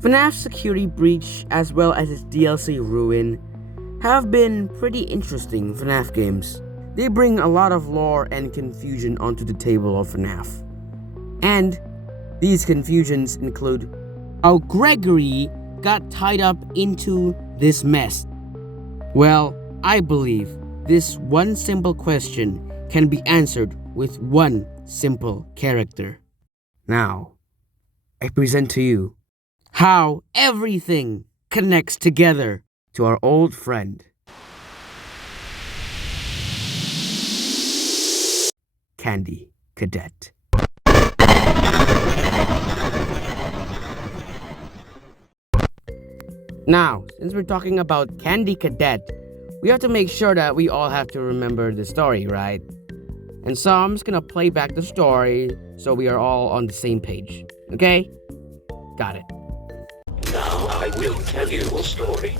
FNAF's security breach as well as its DLC ruin have been pretty interesting FNAF games. They bring a lot of lore and confusion onto the table of FNAF. And these confusions include how Gregory got tied up into this mess. Well, I believe this one simple question can be answered with one simple character. Now, I present to you how everything connects together to our old friend, Cadet. Now, since we're talking about Cadet, we have to make sure that we all have to remember the story, right? And so I'm just gonna play back the story so we are all on the same page. Okay? Got it. Now I will tell you a story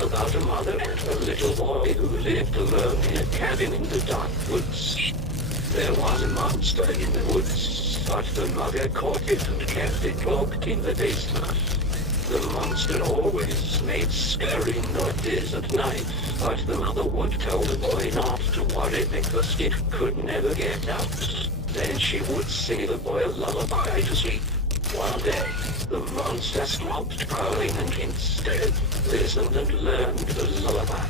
about a mother and her little boy who lived alone in a cabin in the dark woods. There was a monster in the woods, but the mother caught it and kept it locked in the basement. The monster always made scary noises at night, but the mother would tell the boy not to worry because it could never get out. Then she would sing the boy a lullaby to sleep. One day, the monster stopped prowling and instead listened and learned the lullaby.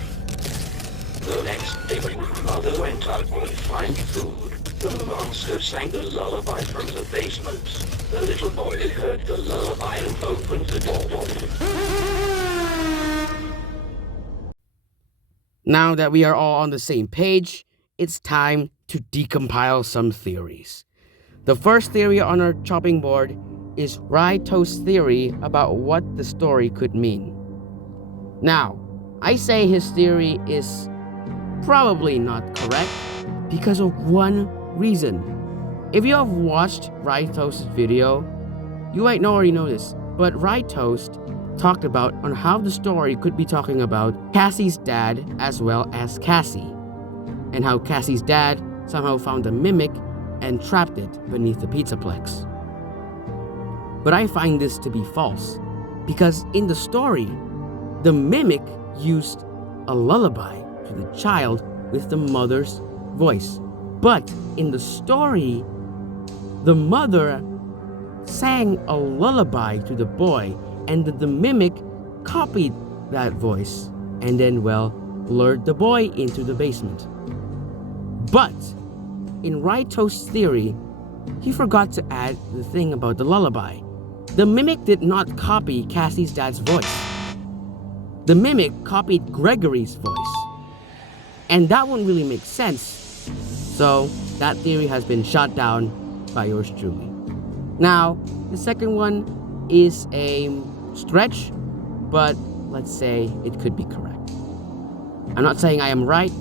The next day when mother went out to find food, the monster sang the lullaby from the basement. The little boy heard the lullaby and opened the door. Now that we are all on the same page, it's time to decompile some theories. The first theory on our chopping board is Raito's theory about what the story could mean. Now, I say his theory is probably not correct because of one reason. If you have watched Raito's video, you might already know this, but Raito talked about on how the story could be talking about Cassie's dad as well as Cassie, and how Cassie's dad somehow found a mimic and trapped it beneath the Pizzaplex. But I find this to be false, because in the story, the mimic used a lullaby to the child with the mother's voice. But in the story, the mother sang a lullaby to the boy, and the mimic copied that voice and then, lured the boy into the basement. But in Raito's theory, he forgot to add the thing about the lullaby. The mimic did not copy Cassie's dad's voice. The mimic copied Gregory's voice. And that won't really make sense. So that theory has been shot down by yours truly. Now, the second one is a stretch, but let's say it could be correct. I'm not saying I am right.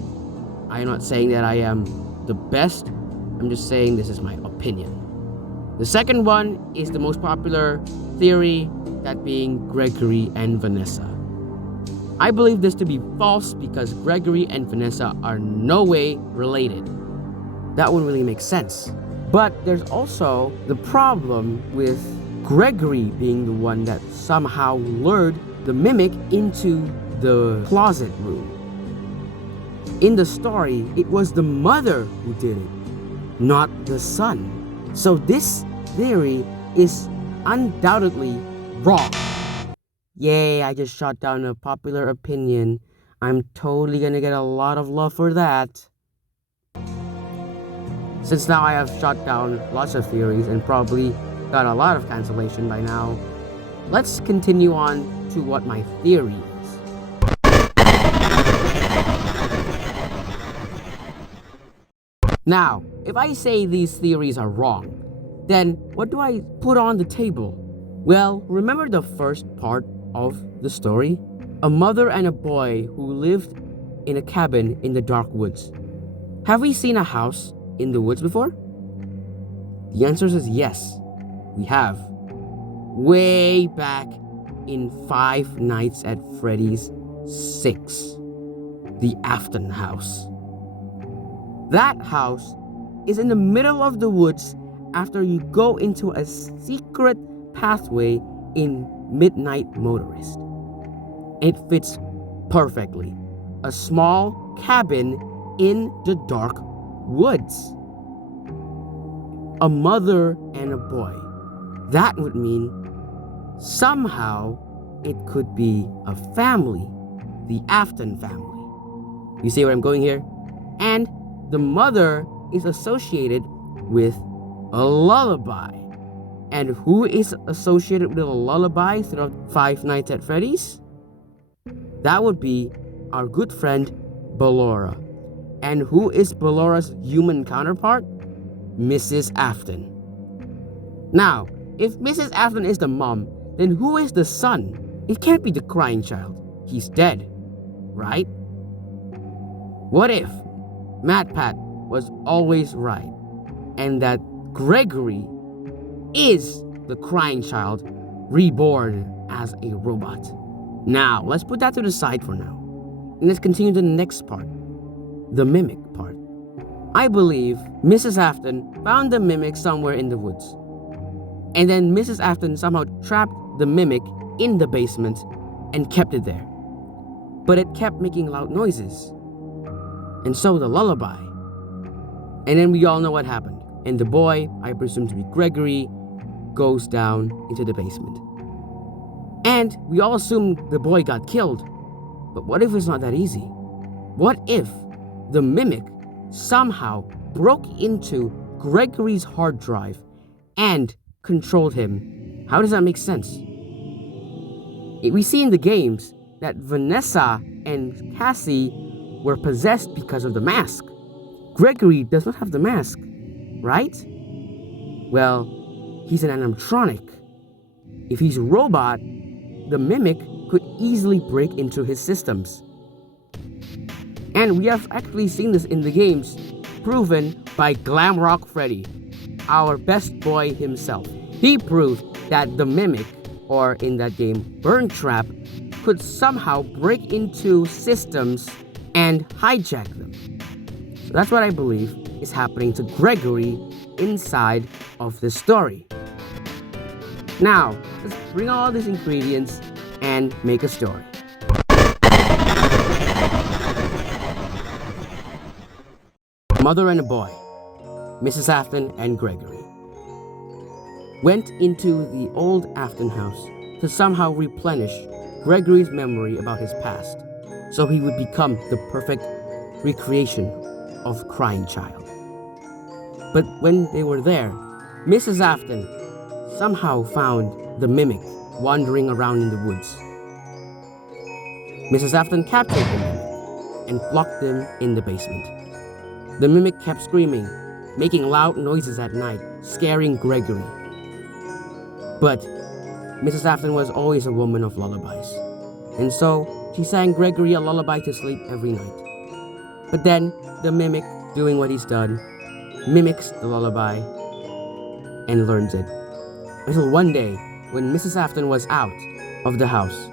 I am not saying that I am the best. I'm just saying this is my opinion. The second one is the most popular theory, that being Gregory and Vanessa. I believe this to be false because Gregory and Vanessa are no way related. That wouldn't really make sense. But there's also the problem with Gregory being the one that somehow lured the mimic into the closet room. In the story, it was the mother who did it, not the son. So this theory is undoubtedly wrong. Yay, I just shot down a popular opinion. I'm totally gonna get a lot of love for that. Since now I have shot down lots of theories and probably got a lot of cancellation by now, let's continue on to what my theory is. Now, if I say these theories are wrong, then what do I put on the table? Well, remember the first part of the story? A mother and a boy who lived in a cabin in the dark woods. Have we seen a house in the woods before? The answer is yes, we have. Way back in Five Nights at Freddy's 6, the Afton house. That house is in the middle of the woods after you go into a secret pathway in midnight motorist. It fits perfectly. A small cabin in the dark woods. A mother and a boy. That would mean somehow it could be a family, the Afton family. You see where I'm going here? And the mother is associated with a lullaby. And who is associated with a lullaby throughout Five Nights at Freddy's? That would be our good friend Ballora. And who is Ballora's human counterpart? Mrs. Afton. Now, if Mrs. Afton is the mom, then who is the son? It can't be the crying child. He's dead, right? What if MatPat was always right and that Gregory is the crying child reborn as a robot? Now, let's put that to the side for now. And let's continue to the next part, the mimic part. I believe Mrs. Afton found the mimic somewhere in the woods. And then Mrs. Afton somehow trapped the mimic in the basement and kept it there. But it kept making loud noises. And so the lullaby. And then we all know what happened. And the boy, I presume to be Gregory, goes down into the basement. And we all assume the boy got killed. But what if it's not that easy? What if the mimic somehow broke into Gregory's hard drive and controlled him? How does that make sense? We see in the games that Vanessa and Cassie were possessed because of the mask. Gregory does not have the mask, right? Well, he's an animatronic. If he's a robot, the mimic could easily break into his systems. And we have actually seen this in the games, proven by Glamrock Freddy, our best boy himself. He proved that the mimic, or in that game, Burntrap, could somehow break into systems and hijack them. So that's what I believe is happening to Gregory inside of the story. Now, let's bring all these ingredients and make a story. Mother and a boy, Mrs. Afton and Gregory, went into the old Afton house to somehow replenish Gregory's memory about his past, so he would become the perfect recreation of crying child. But when they were there, Mrs. Afton somehow found the mimic wandering around in the woods. Mrs. Afton captured the mimic and locked him in the basement. The mimic kept screaming, making loud noises at night, scaring Gregory. But Mrs. Afton was always a woman of lullabies, and so she sang Gregory a lullaby to sleep every night. But then the mimic, doing what he's done, mimics the lullaby and learns it. Until one day, when Mrs. Afton was out of the house,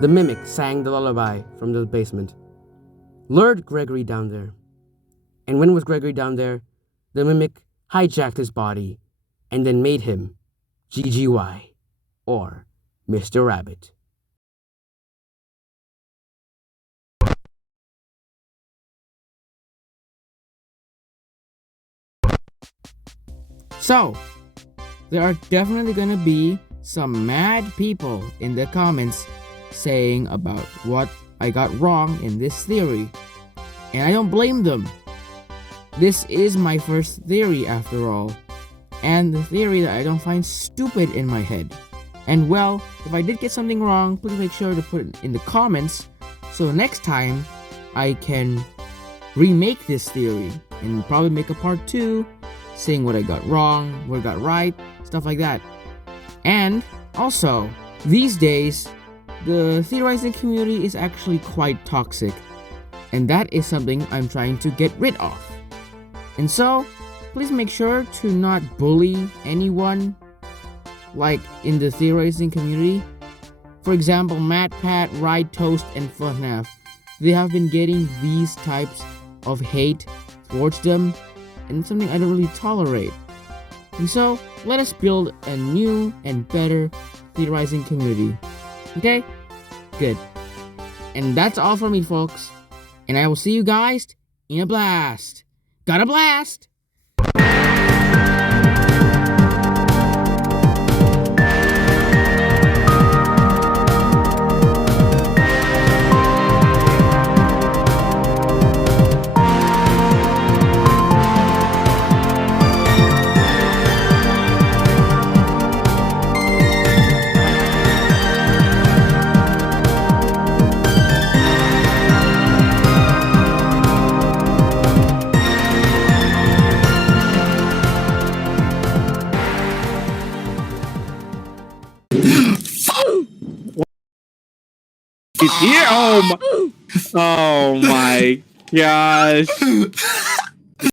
the mimic sang the lullaby from the basement, lured Gregory down there. And when was Gregory down there, the mimic hijacked his body and then made him GGY, or Mr. Rabbit. So, there are definitely gonna be some mad people in the comments saying about what I got wrong in this theory. And I don't blame them. This is my first theory after all. And the theory that I don't find stupid in my head. And well, if I did get something wrong, please make sure to put it in the comments so next time I can remake this theory and probably make a part 2 saying what I got wrong, what I got right, stuff like that. And also, these days, the theorizing community is actually quite toxic, and that is something I'm trying to get rid of. And so, please make sure to not bully anyone, like in the theorizing community. For example, MatPat, Ride Toast, and FNAF. They have been getting these types of hate towards them, and it's something I don't really tolerate. And so, let us build a new and better theorizing community. Okay? Good. And that's all for me, folks. And I will see you guys in a blast. Got a blast! Oh my gosh.